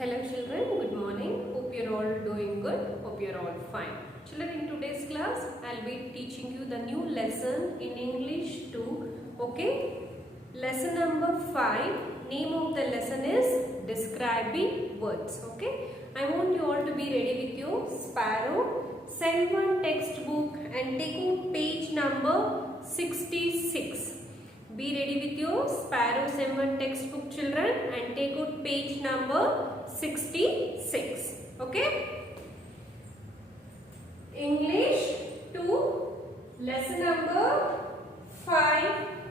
Hello children, good morning. Hope you're all doing good. Hope you're all fine. Children, in today's class, I'll be teaching you the new lesson in English 2. Okay? Lesson number 5. Name of the lesson is Describing Words. Okay? I want you all to be ready with your Sparrow. Send one textbook and take out page number 66. Be ready with your Sparrow Sem1 textbook children and take out page number 66. Okay? English 2 lesson number 5.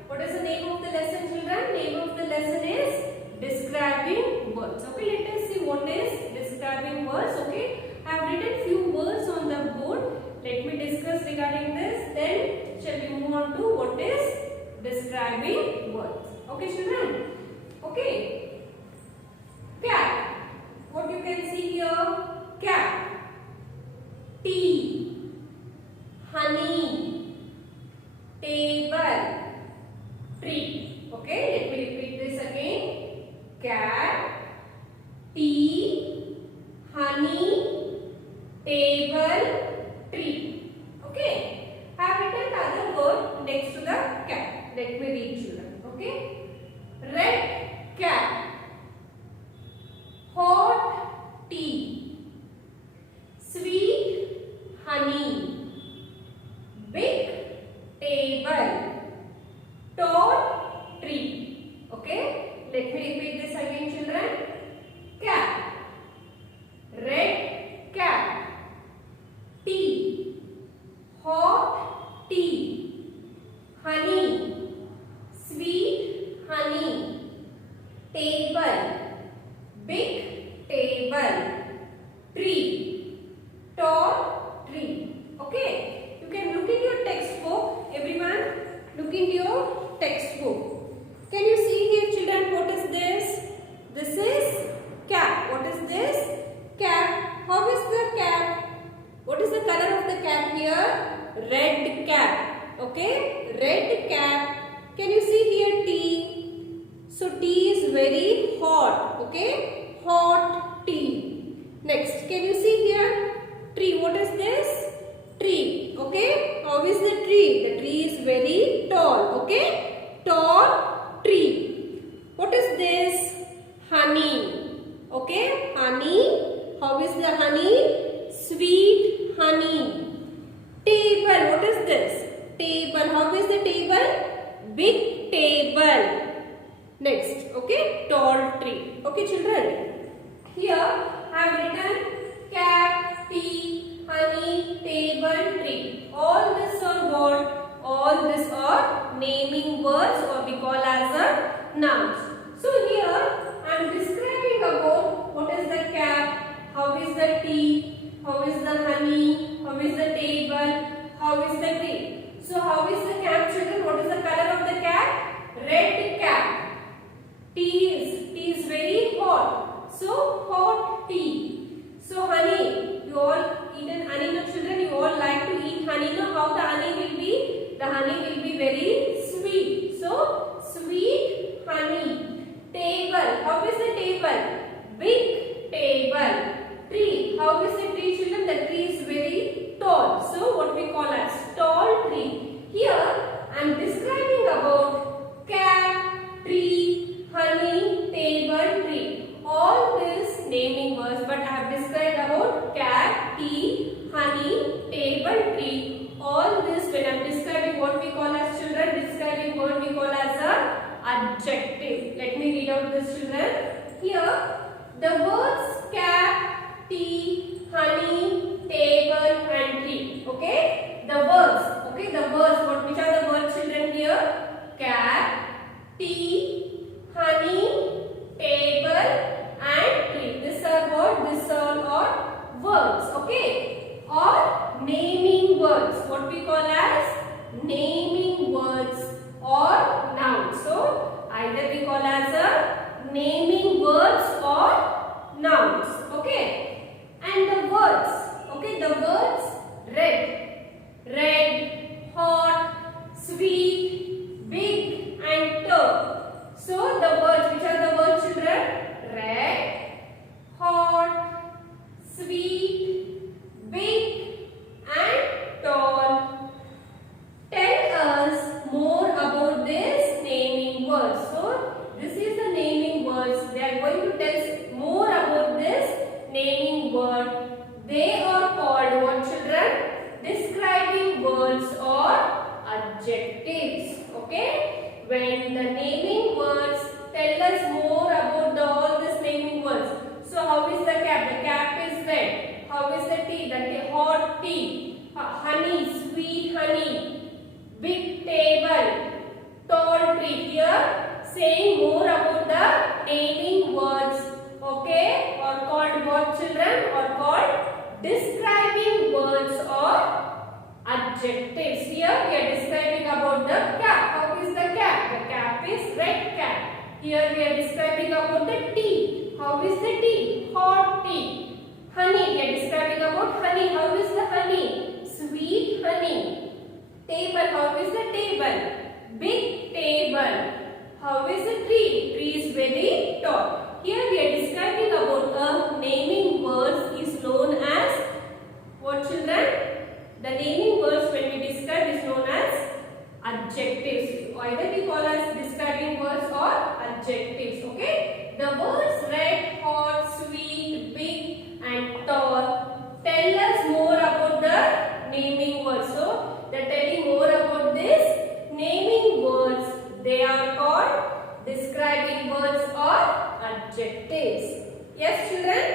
What is the name of the lesson children? Name of the lesson is Describing Words. Okay, let us see what is Describing Words. Okay, I have written few words on the board. Let me discuss regarding this. Then shall we move on to what is describing words. Okay children? Okay. Cat. What you can see here? Cat. Tea. Honey. Table. Tree. Okay, let me repeat this again. Cat. Tea. Honey. Table. Tree. Okay. I have written the other word next to the cat. Let me read children. Okay. Red cat. Hot tea. Sweet honey. Big table. Tall tree. Okay. Let me repeat this again children. Cat. Red cat. Tea. Hot tea. Honey. Sweet honey. Table. Big table. Tree. Tall tree. Okay. You can look in your textbook. Everyone, look in your textbook. Can you see here children, what is this? This is cap. What is this? Cap. How is the cap? What is the color of the cap here? Red cap. Okay. Red cap. Can you see here tea? So tea is very hot. Okay. Hot tea. Next, can you see here? Tree. What is this? Tree. Okay. How is the tree? The tree is very tall. Okay. Tall tree. What is this? Honey. Okay. Honey. How is the honey? Sweet honey. Table. What is this? Table. How is the table? Big table. Next, okay, tall tree. Okay, children. Here I have written cat, tea, honey, table, tree. All this are what? All this are naming words, or we call as a nouns. So here I am describing about what is the cat, how is the tea, how is the honey, how is the table, how is the tree. So how is the cat children? What is the color of the cat? Red cat. Tea is very hot. So hot tea. So honey. You all eaten honey, no children? You all like to eat honey. No? How the honey will be? The honey will be very sweet. So sweet honey. Table. How is the table? Big table. Tree. How is the tree children? The tree is very tall. So what we call as tall tree. Here I am describing about cat, tree, honey, table, tree. All these naming words, but I have described about cat, tea, honey, table, tree. All this when I am describing what we call as children, describing what we call as a adjective. Let me read out this children. Here the words cat, tea, honey, table and tree. Okay? The words. Okay? The words. Which are the words children here? Cat, tea, honey, table and tree. These are what? These all are words. Okay? Or naming words. What we call as naming words or nouns. So either we call as a naming words or nouns. Okay? And the words. Okay? The words red, hot, sweet, big and tall. words. So this is the naming words. They are going to tell more about this naming word. They are called what, children? Describing words or adjectives. Okay? When the naming words tell us more about all these naming words. So how is the cap? The cap is red. How is the tea? The hot tea. Honey, sweet honey. Big table. Tall tree. Here saying more about the naming words. Okay? Or called what, children? Or called describing words or adjectives. Here we are describing about the cap. How is the cap? The cap is red cap. Here we are describing about the tea. How is the tea? Hot tea. Honey. We are describing about honey. How is the honey? Sweet honey. Table. How is the table? Big table. How is the tree? Tree is very tall. Here we are describing about a naming words is known as what, children? The naming words when we describe is known as adjectives. Either we call as describing words or adjectives. Okay? The words red, hot, sweet, big and tall tell us more about the naming words. So they are telling more about this naming words. They are called describing words or adjectives. Yes, children?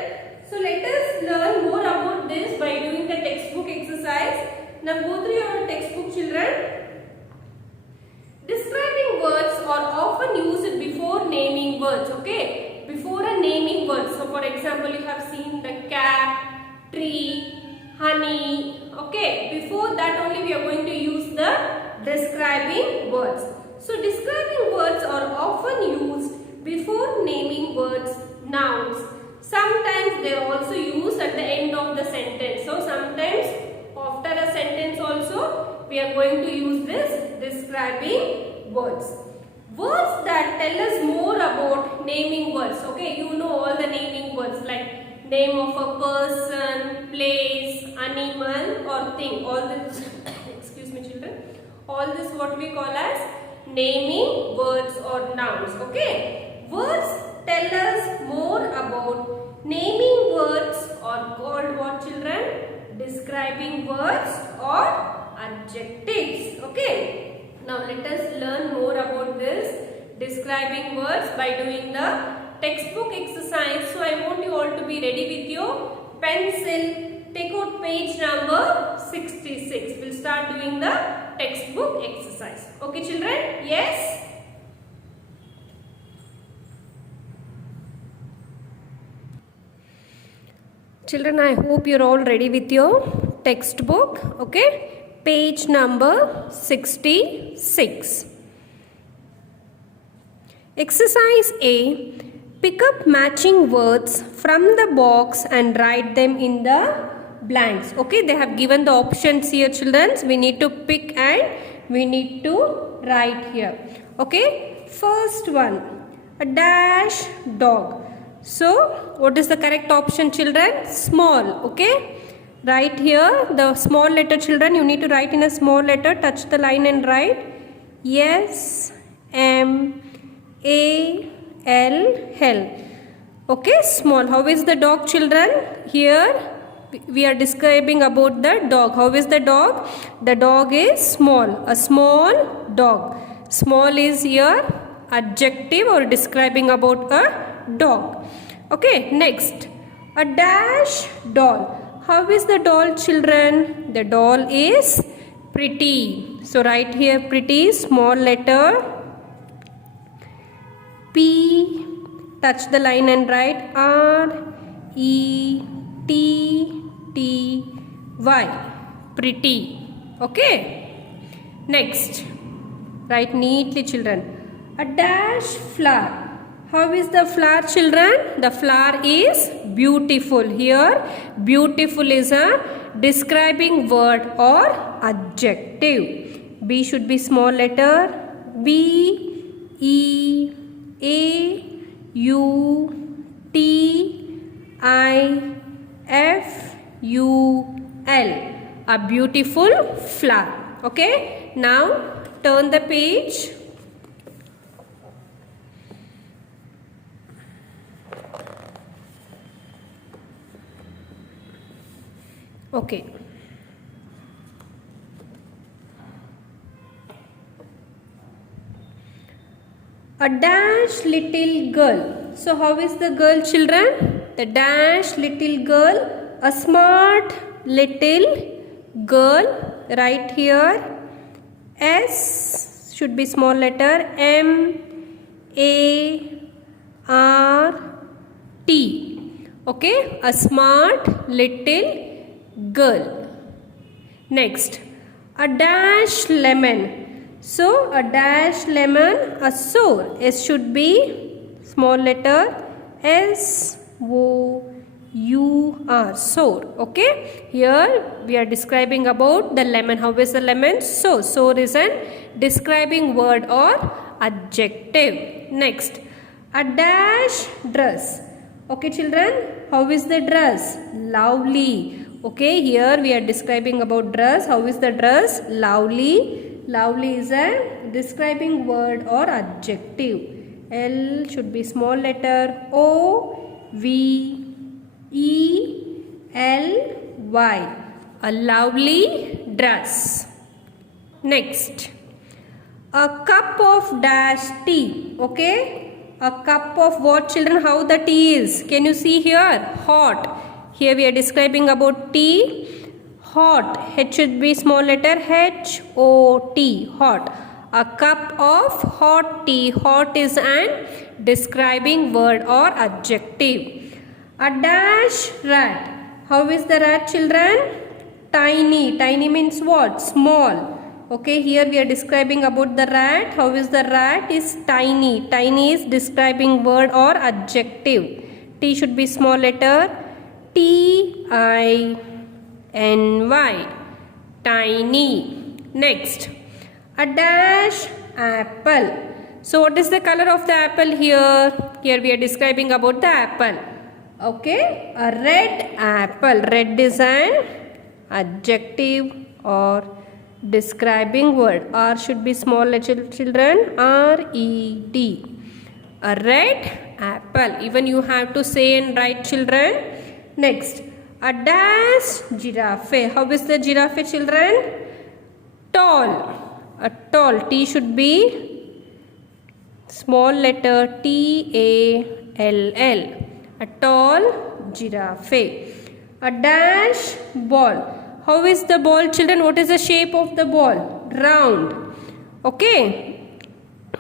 So let us learn more about this by doing the textbook exercise. Now go through your textbook, children. Describing words are often used before naming words. Okay? Before a naming word. So for example, you have seen the cat, tree, honey. Okay? Before that only we are going to use the describing words. So describing words are often used before naming words, nouns. Sometimes they are also used at the end of the sentence. So sometimes after a sentence also we are going to use this describing words. Words that tell us more about naming words. Okay, you know all the naming words like name of a person, place, animal or thing. All this, excuse me, children. All this what we call as naming words or nouns. Okay, words tell us more about naming words are called what, children? Describing words or adjectives. Okay. Now let us learn more about this describing words by doing the textbook exercise. So I want you all to be ready with your pencil. Take out page number 66. We'll start doing the textbook exercise. Okay, children? Yes? Children, I hope you're all ready with your textbook. Okay? Page number 66. Exercise A. Pick up matching words from the box and write them in the blanks. Okay, they have given the options here, children. We need to pick and we need to write here. Okay, first one, a dash dog. So what is the correct option, children? Small. Okay, write here the small letter, children. You need to write in a small letter. Touch the line and write S-M-A-L-L. Okay, small. How is the dog, children? Here we are describing about the dog. How is the dog? The dog is small. A small dog. Small is here adjective or describing about a dog. Okay, next, a dash doll. How is the doll, children? The doll is pretty. So write here pretty, small letter P. Touch the line and write R-E-T-T-Y. Pretty. Okay. Next, write neatly, children. A dash flower. How is the flower, children? The flower is beautiful. Here, beautiful is a describing word or adjective. B should be small letter. B-E-A-U-T-I-F-U-L. A beautiful flower. Okay. Now, turn the page. Okay. A dash little girl. So how is the girl, children? The dash little girl, a smart little girl. Right here, S should be small letter, M-A-R-T. Okay, a smart little girl. Next, a dash lemon. So a dash lemon, a sour. S should be small letter, S-O-U-R, sour. Okay, here we are describing about the lemon. How is the lemon? So sour is an describing word or adjective. Next, a dash dress. Okay, children, how is the dress? Lovely. Okay, here we are describing about dress. How is the dress? Lovely. Lovely is a describing word or adjective. L should be small letter, O-V-E-L-Y. A lovely dress. Next, a cup of dash tea. Okay, a cup of what, children? How the tea is? Can you see here? Hot. Here we are describing about tea. Hot. H should be small letter, H-O-T. Hot. A cup of hot tea. Hot is an describing word or adjective. A dash rat. How is the rat, children? Tiny. Tiny means what? Small. Okay, here we are describing about the rat. How is the rat? Is tiny. Tiny is describing word or adjective. T should be small letter, T-I-N-Y. Tiny. Next, a dash apple. So what is the color of the apple here? Here we are describing about the apple. Okay, a red apple. Red is an adjective or describing word. R should be small letter, children, R-E-D. A red apple. Even you have to say and write, children. Next, a dash giraffe. How is the giraffe, children? Tall. A tall. T should be small letter, T-A-L-L. A tall giraffe. A dash ball. How is the ball, children? What is the shape of the ball? Round. Okay.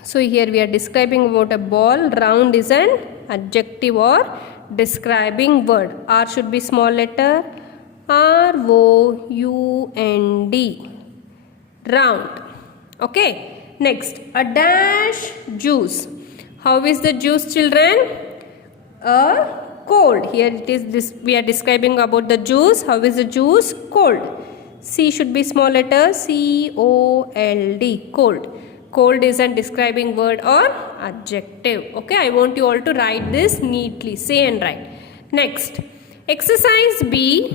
So here we are describing about a ball. Round is an adjective or describing word. R should be small letter, R-O-U-N-D. Round. Okay. Next, a dash juice. How is the juice, children? A cold. Here it is this, we are describing about the juice. How is the juice? Cold. C should be small letter, C-O-L-D. Cold. Cold is a describing word or adjective. Okay, I want you all to write this neatly. Say and write. Next, exercise B.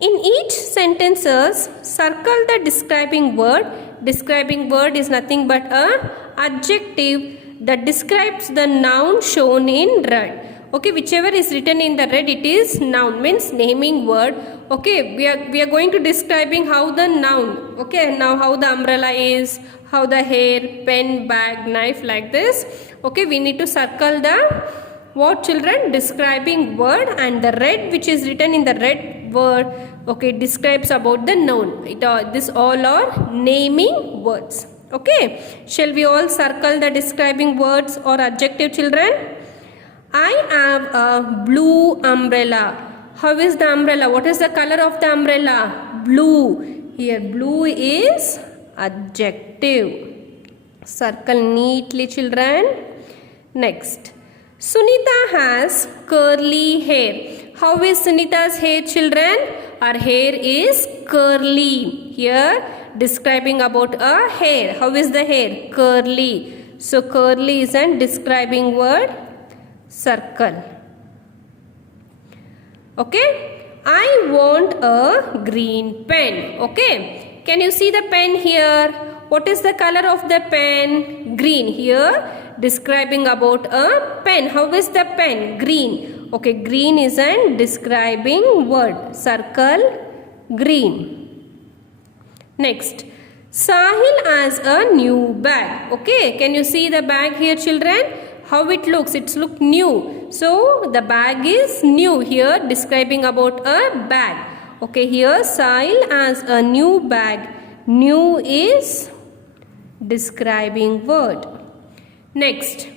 In each sentences, circle the describing word. Describing word is nothing but a adjective that describes the noun shown in red. Okay, whichever is written in the red, it is noun, means naming word. Okay, we are going to describing how the noun. Okay, now how the umbrella is, how the hair, pen, bag, knife, like this. Okay, we need to circle the what, children? Describing word, and the red which is written in the red word, okay, describes about the noun. This all are naming words. Okay, shall we all circle the describing words or adjective, children? I have a blue umbrella. How is the umbrella? What is the color of the umbrella? Blue. Here blue is adjective. Circle neatly, children. Next, Sunita has curly hair. How is Sunita's hair, children? Her hair is curly. Here describing about a hair. How is the hair? Curly. So curly is a describing word. Circle. Okay, I want a green pen. Okay, can you see the pen here? What is the color of the pen? Green. Here describing about a pen. How is the pen? Green. Okay, green is an describing word. Circle green. Next, Sahil has a new bag. Okay, can you see the bag here, children? How it looks? It's look new. So the bag is new here, describing about a bag. Okay, here Sahil has a new bag. New is describing word. Next,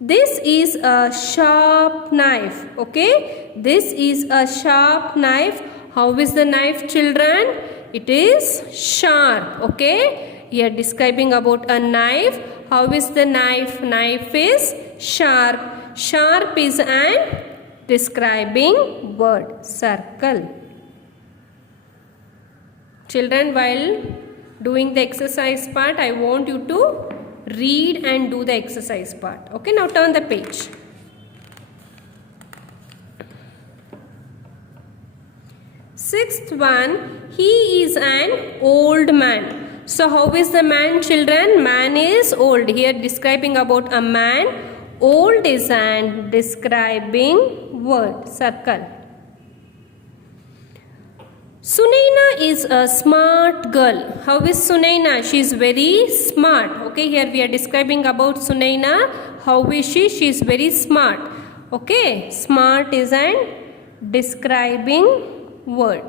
this is a sharp knife. Okay, this is a sharp knife. How is the knife, children? It is sharp. Okay, here describing about a knife. How is the knife? Knife is sharp. Sharp is an describing word. Circle. Children, while doing the exercise part, I want you to read and do the exercise part. Okay, now turn the page. Sixth one, he is an old man. So how is the man, children? Man is old. Here describing about a man. Old is an describing word. Circle. Sunaina is a smart girl. How is Sunaina? She is very smart. Okay, here we are describing about Sunaina. How is she? She is very smart. Okay, smart is an describing word.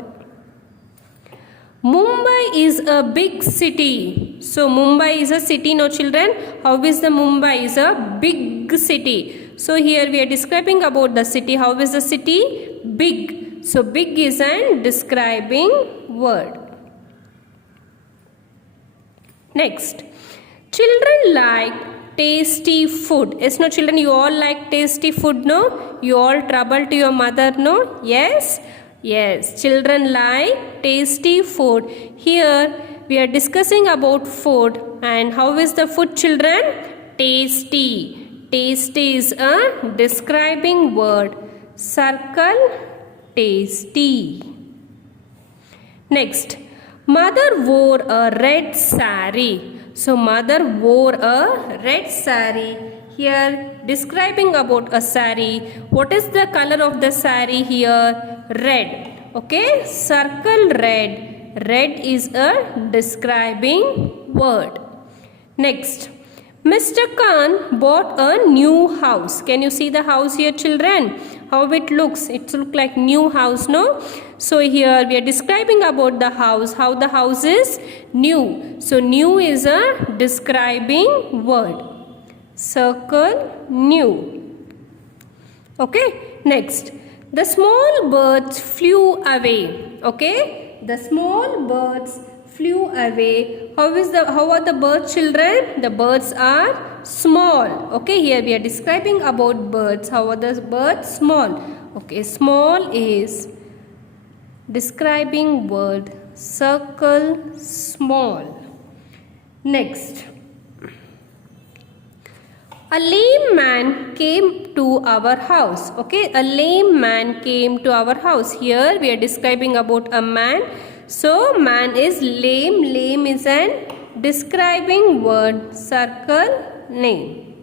Mumbai is a big city. So Mumbai is a city, no children? How is the Mumbai? Is a big city. So here we are describing about the city. How is the city? Big. So big is an describing word. Next, children like tasty food. Yes, no children, you all like tasty food, no? You all trouble to your mother, no? Yes? Yes, children like tasty food. Here we are discussing about food. And how is the food, children? Tasty. Tasty is a describing word. Circle tasty. Next, mother wore a red sari. So mother wore a red sari. Here describing about a sari. What is the color of the sari here? Red. Okay, circle red. Red is a describing word. Next, Mr. Khan bought a new house. Can you see the house here, children? How it looks? It looks like new house, no? So here we are describing about the house. How the house is new. So new is a describing word. Circle new. Okay. Next, the small birds flew away. Okay. The small birds flew away. How are the birds, children? The birds are small. Okay, here we are describing about birds. How are the birds? Small. Okay, small is describing word. Circle small. Next, a lame man came to our house. Okay, a lame man came to our house. Here we are describing about a man. So man is lame. Lame is an describing word. Circle name.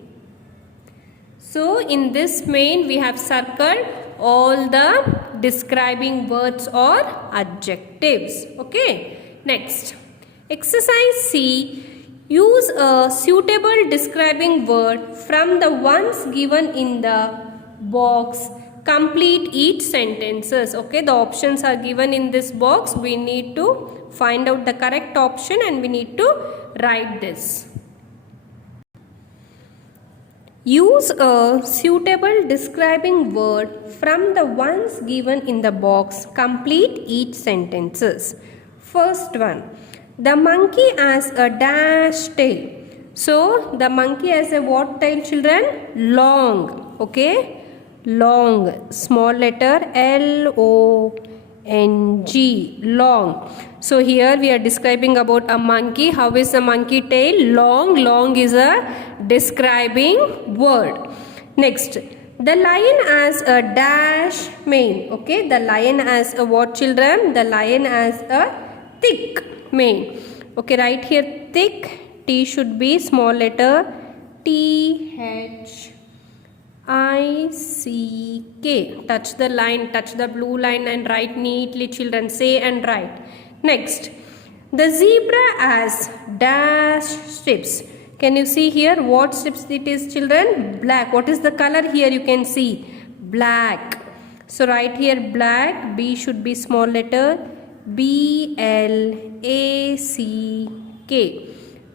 So in this main we have circled all the describing words or adjectives. Okay. Next, exercise C. Use a suitable describing word from the ones given in the box. Complete each sentences. Okay, the options are given in this box. We need to find out the correct option and we need to write this. Use a suitable describing word from the ones given in the box. Complete each sentences. First one. The monkey has a dash tail. So the monkey has a what tail, children? Long. Okay. Long. Small letter L-O-N-G. Long. So here we are describing about a monkey. How is the monkey tail? Long. Long is a describing word. Next. The lion has a dash mane. Okay. The lion has a what, children? The lion has a thick mane. Okay, right here thick. T should be small letter T-H-I-C. C K. Touch the line, touch the blue line and write neatly, children. Say and write. Next, the zebra has dash strips. Can you see here what strips it is, children? Black. What is the color here? You can see black. So write here black. B should be small letter. B-L-A-C-K.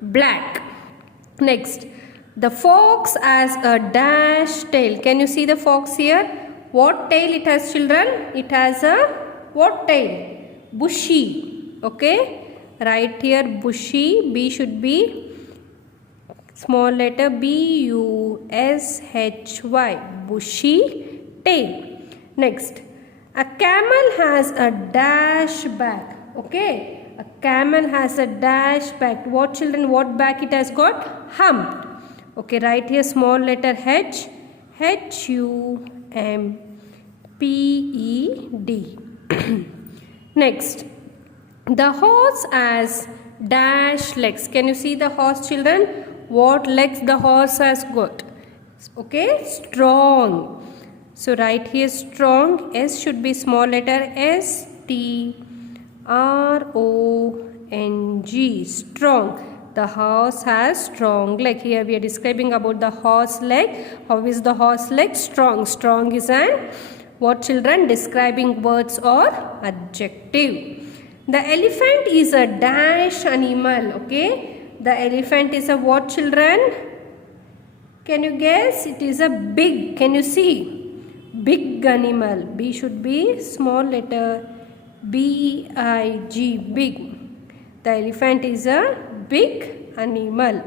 Black. Next, the fox has a dash tail. Can you see the fox here? What tail it has, children? It has a what tail? Bushy. Okay. Right here bushy. B should be small letter B-U-S-H-Y. Bushy tail. Next, a camel has a dash back. Okay. A camel has a dash back. What, children? What back it has got? Humped. Okay. Right here small letter H. H-U-M-P-E-D. Next, the horse has dash legs. Can you see the horse, children? What legs the horse has got? Okay, strong. So write here strong. S should be small letter S-T-R-O-N-G. Strong. The horse has strong leg. Here we are describing about the horse leg. How is the horse leg? Strong. Strong is an what, children? Describing words or adjective. The elephant is a dash animal. Okay. The elephant is a what, children? Can you guess? It is a big. Can you see? Big animal. B should be small letter B-I-G. Big. The elephant is a big animal.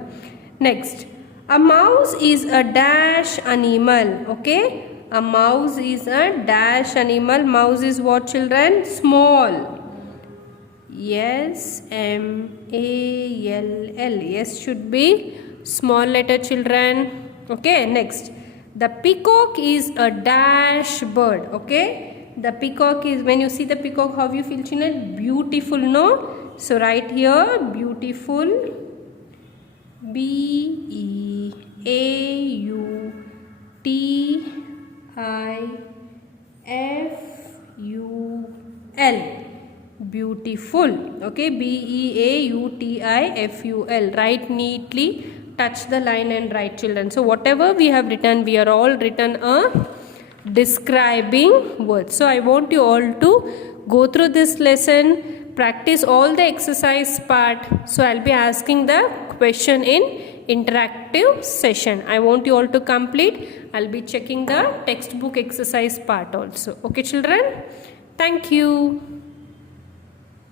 Next, a mouse is a dash animal. Okay. A mouse is a dash animal. Mouse is what, children? Small. S-M-A-L-L. Yes should be small letter, children. Okay. Next, the peacock is a dash bird. Okay. The peacock is, when you see the peacock, how you feel, children? Beautiful, no? So write here beautiful. B-E-A-U-T-I-F-U-L. Beautiful. Okay. B-E-A-U-T-I-F-U-L. Write neatly. Touch the line and write, children. So whatever we have written, we are all written a describing words. So I want you all to go through this lesson, practice all the exercise part. So I'll be asking the question in interactive session. I want you all to complete. I'll be checking the textbook exercise part also. Okay, children? Thank you.